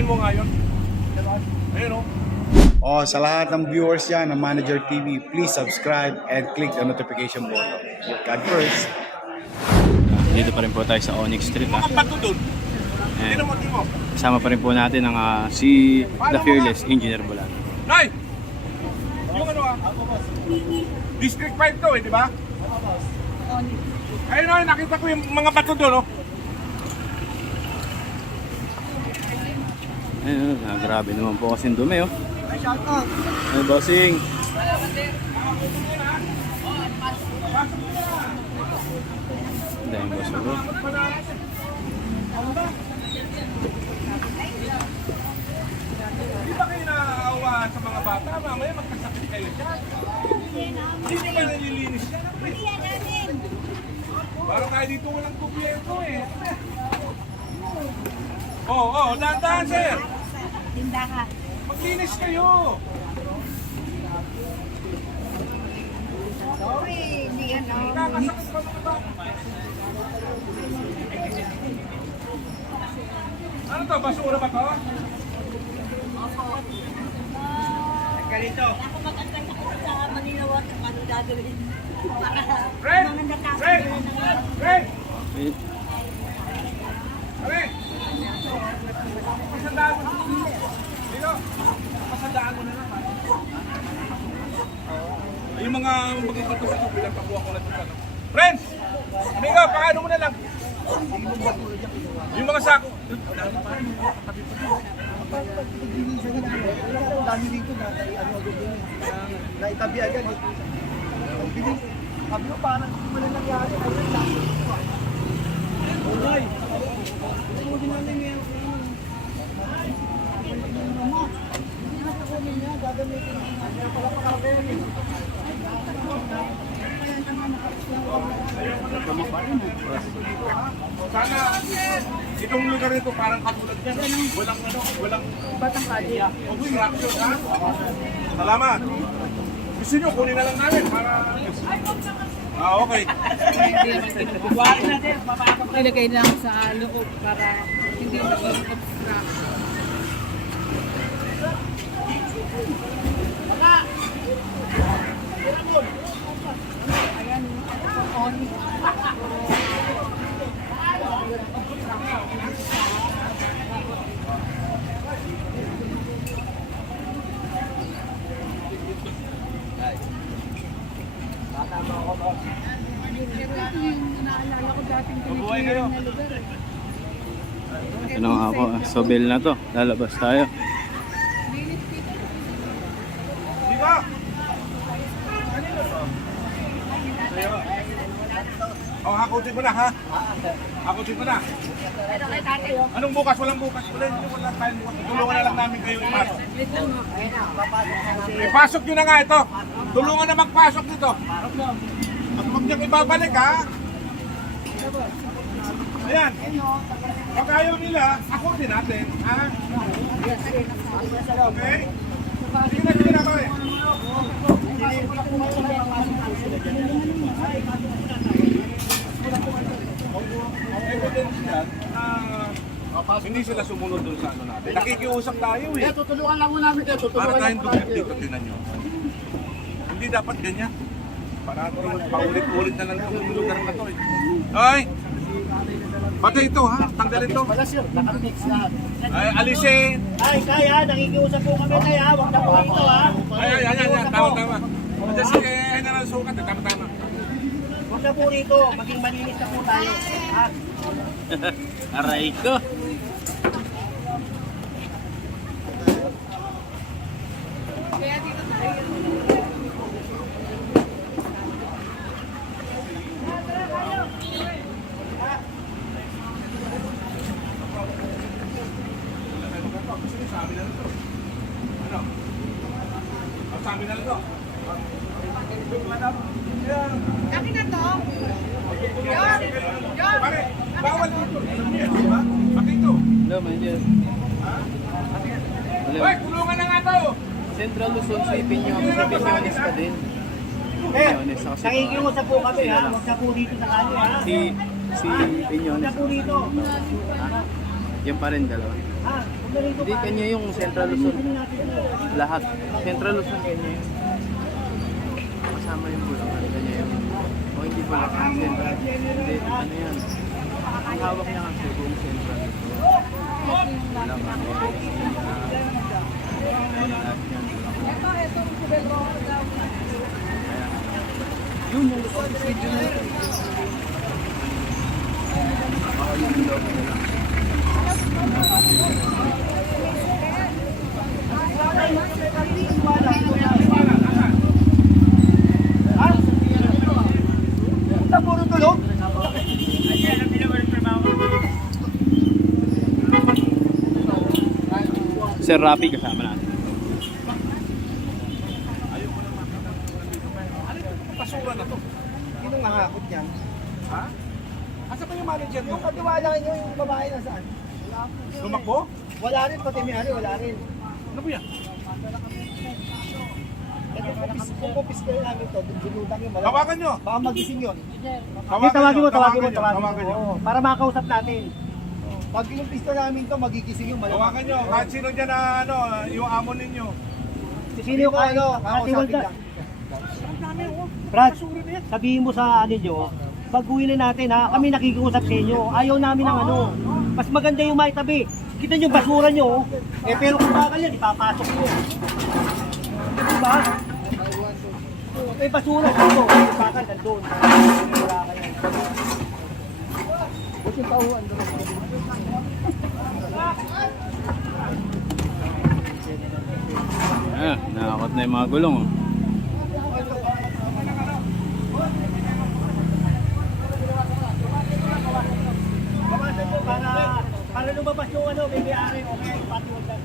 Try mo nga yun. Ayun o. Oh, sa lahat ng viewers yan ng Manager TV, please subscribe and click the notification button. God first. Dito pa rin po tayo sa Onyx Street. Mga bato doon. Hindi And naman mo. kasama pa rin po natin ang si The Fearless Engineer Bulan. Nay! Yung ano District 5 to eh, di ba? Ayun o, nakita ko yung mga bato doon o. Ayun, grabe naman po kasing dumi oh. Ay, bossing. Dahil boss bro. Di ba kayo naaawa sa mga bata? Mamaya magkasakit kayo dyan. Hindi ba nalilinis yan? Parang tayo dito walang gobyerno eh. Oo, dahan-dahan sir. Tindahan. Maglinis kayo. Sorry, hindi yan. Nakakasakit pa mga bata. Ano to? Basura ba to? Kalito. Ako mag-antay ako sa Manila Water, paano gagawin? Para Fred! mga natapos Fred! nila ng Fred! Wait. Kami! Pasandaan mo. Dito. Pasandaan mo na naman. Yung mga magbabato sa tubig ang pakuha ko na ito. Friends! Amigo, paano mo na lang? Yung mga sako. Dami dito na naitabi agad. Ang bilis. Sabi ko parang hindi mo na nangyari. Ulay. Hindi natin ngayon. Gagamitin niya. Pala pakakaya. Sana itong lugar nito parang katulad niya. Walang batang kalye. Obstruction ha? Salamat. Gusto nyo, kunin na lang namin para... Okay. Ilagay lang sa loob para hindi mag-obstruct. Ayan, on. Naalala ko dating Mabuhay kayo. na lugar eh. Ano nga po, Sobel na to. Lalabas tayo. Dito! Oh, hakutin mo na ha? Hakutin mo na. Anong bukas? Walang bukas. Wala tayong bukas. Tulungan na lang namin kayo ipasok. Ipasok nyo na nga ito. Tulungan na magpasok nito. At huwag niyang ibabalik ha. Ayan. Pag ayaw nila, hakutin natin. Ha? Okay? Sige na boy. Evidence yan na hindi sila sumunod dun sa ano natin. Nakikiusap tayo eh. Tutulungan lang mo namin kayo. Para tayong dugtong dito, tinan nyo. Hindi dapat ganyan. Para paulit-ulit na lang itong lugar na to eh. Ay! Pati ito ha, tanggalin to. Wala sir, nakamix lahat. Ay, alisin! Ay, kaya, nakikiusap po kami kaya. Huwag na po ito ha. Ay, tama. Kasi si ay na lang sukat, tama. Huwag na po rito. Maging malinis na po tayo. Ha? Aray ko. Sa amin na lang to. Akin na to. Pare, bawal dito. Pati ito. Hello, my dear. Hello. Hoy, tulungan na nga to. Central Luzon, sa Ipinyones. Sa Ipinyones ka din. Eh, Ipinyones ako si nakikiusap po kami ha. Huwag na po dito sa kanya ha. Si Huwag Ipinyones. na po dito. Yan pa rin dalawa. Ha? Hindi, kanya yung Central Luzon. Lahat. Central Luzon, kanya yun. Kasama yung Bulacan, kanya yun. O hindi Bulacan, Central. Hindi, ano yan. Ang hawak niya kasi buong Central Luzon. Bulacan, lahat yan. Yun yung video na yun. Ako yung loob nila. Punta puro tulog. Sir Rapi kasama natin. Basura na to. Sino nangakot yan? Ha? Asa pa yung manager nyo? Yung katiwala nyo yung babae na saan? Lumakbo? Wala rin, pati may ari, wala rin. Ano po yan? Kung kupis kayo namin to, binutang yung malaki. Tawagan nyo. Baka magising yun. Tawagan nyo. Tawagin mo. Tawagan nyo. Oo, para makausap natin. Pag inumpista namin to, magigising yung malaki. Tawagan nyo. Kahit sino dyan na ano, yung amo ninyo. Sino yung ano, kakausapin lang. Brad, sabihin mo sa ano nyo, pag-uwi na natin ha, kami nakikiusap sa inyo. Ayaw namin ng ano. Mas maganda yung may tabi. Kita nyo basura nyo. Eh pero kung bakal yan, ipapasok nyo. Diba? Eh basura dito. Yung bakal nandun. Wala kayo. Buti pauhan doon. Nakakot na yung mga gulong. Oh. Bawasan nyo para lumabas yung ano, BBR, okay, pati wag lang.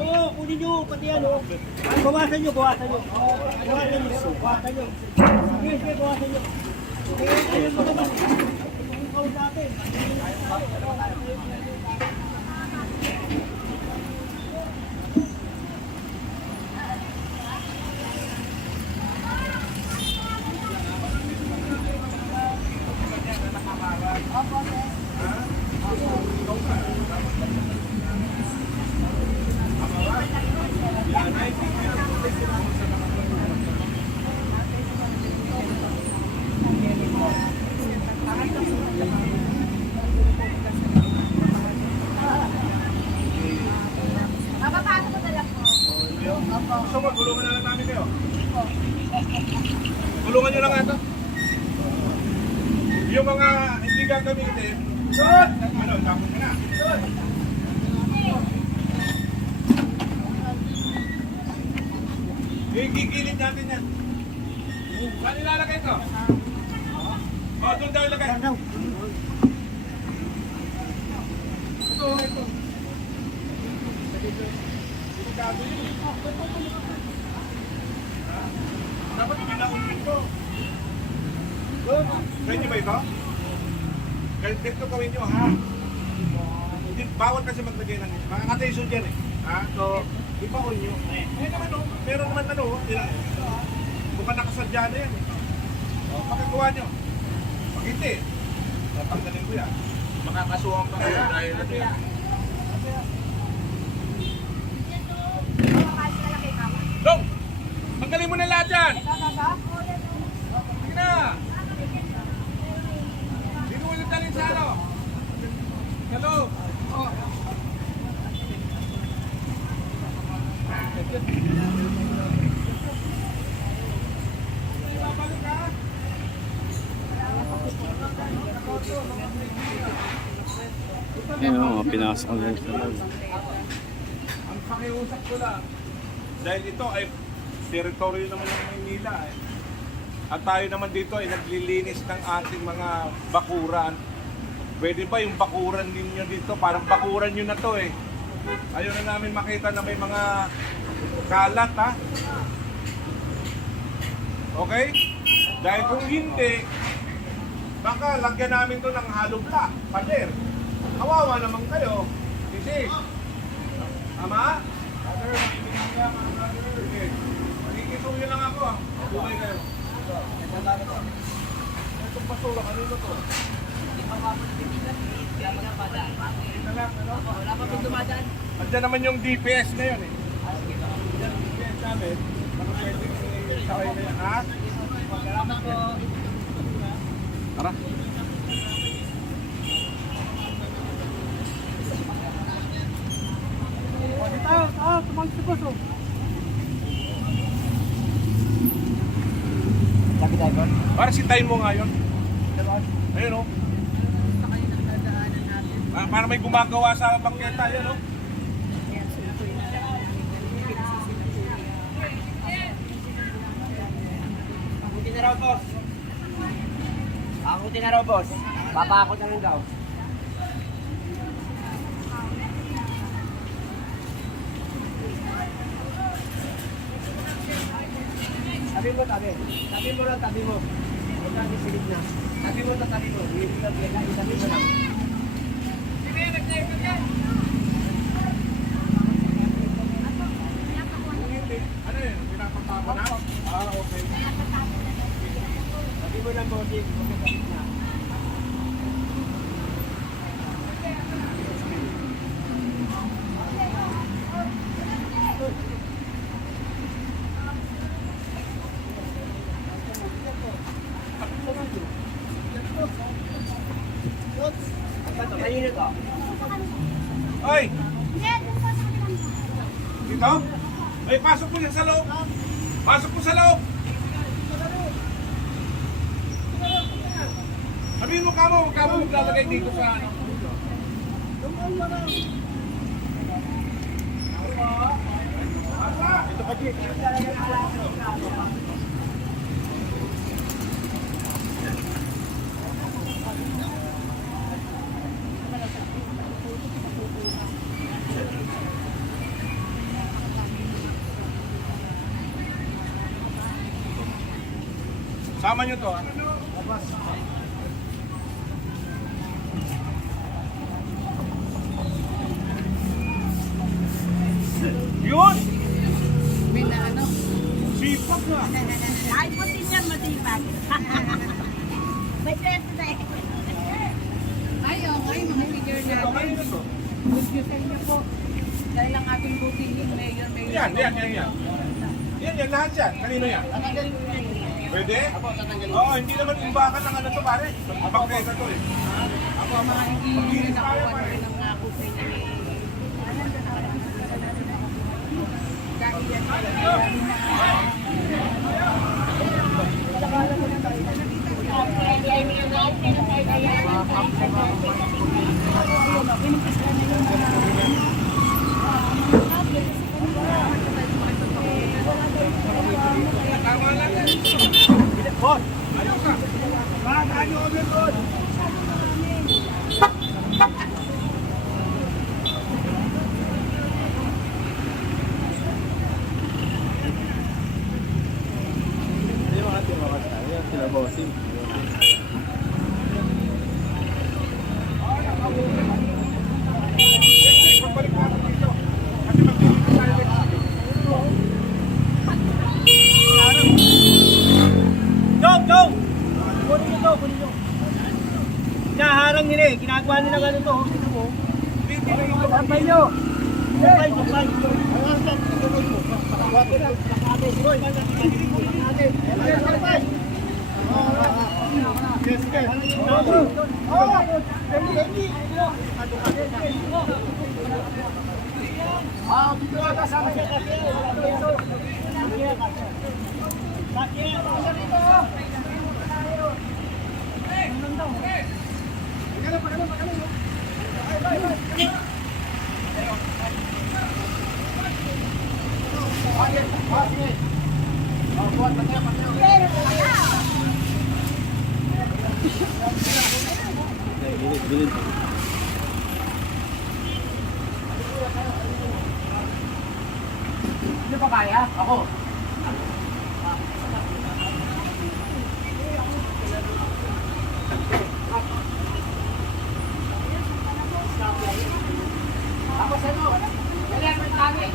Oo, kunin nyo, pati ano. Bawasan nyo. Bawasan nyo. Sige, bawasan nyo. Ayun mo naman. Yung kaus natin. Gusto mo, tulungan na lang namin kayo. Tulungan nyo lang ito. Yung mga hindi gagamitin, ano, tapos ka na. Gigilid natin yan. Saan ilalagay ito? O, doon daw ilagay. Ito. Delikado yun. Dapat pinaunin ko. Pwede ba ito? Ganito gawin nyo, ha? Bawal kasi maglagay ng mga kateso dyan eh. Ha? So, ipaon nyo. Naman o, meron naman ano, mukhang nakasadya na yan. O, pakagawa nyo. Pag hindi, tatanggalin ko yan. Makakasuhan pa kayo dahil ano yan. Dong! Tanggalin mo na lahat yan! Sige na! Hindi mo ulit talin sa ano? Hello! Oh. Ayun o, pinasok ko lang sa loob. Ang pakiusap ko lang, dahil ito ay teritoryo naman ng Maynila eh. At tayo naman dito ay naglilinis ng ating mga bakuran. Pwede ba yung bakuran ninyo dito? Parang bakuran nyo na to eh. Ayaw na namin makita na may mga kalat ha. Okay? Dahil kung hindi, baka lagyan namin to ng hollow block, pader. Kawawa naman kayo. Kasi, tama? Brother, ibinangga mga brother. Okay. Magkikisuyo lang ako ah. Buhay kayo. Itong basura, kanino to? Andiyan naman yung DPS na yun eh. Andiyan yung DPS namin. Baka pwede sakay na yan, ha? Tara. Tumangin si boss, oh. Para si time mo nga yun. Ayun o. Para may gumagawa sa bangketa yun o. Akutin na raw, boss. Akutin na raw, boss. Papakot na rin daw. Tabi mo, tabi. Tabi mo lang, tabi mo. Huwag kang isilip na. Tabi mo, tabi mo. Tabi mo lang. Ano yun? Pinapatama na? Okay. Tabi mo lang, bossing. Huwag kang isilip na. Kanino to? Oy! Dito? Ay, pasok mo yan sa loob. Pasok mo sa loob. Sabihin mo kamo maglalagay dito sa ano. Ito pa dito. Sama nyo to, ha? Yun! May na ano. Sipak na! Ay, puti niyan matipag. May pwede na eh. Ay, okay, mga figure natin. Good news sa inyo po. Dahil ang ating butihing mayor. Yan. Yan, lahat yan. Kanino yan? Pwede? Oo, hindi naman imbakan ng ano to, pare. Bakbeta to eh. Ako, mga hindi na nakuha rin ang ako sa inyo ni... Dahil yan Boss! Ayaw ka! Bakit nyo kami, boss? Sila bossing. Pagbalik natin dito. Kasi magdilito tayo dito. Go! Kunin nyo to, kunin nyo. Naharang nila eh. Ginagawa nila ng ano to. Tignan mo. Sampay nyo. Sampay. Bilin. Hindi pa kaya? Ako. Ako sa no. Kailan mo kami?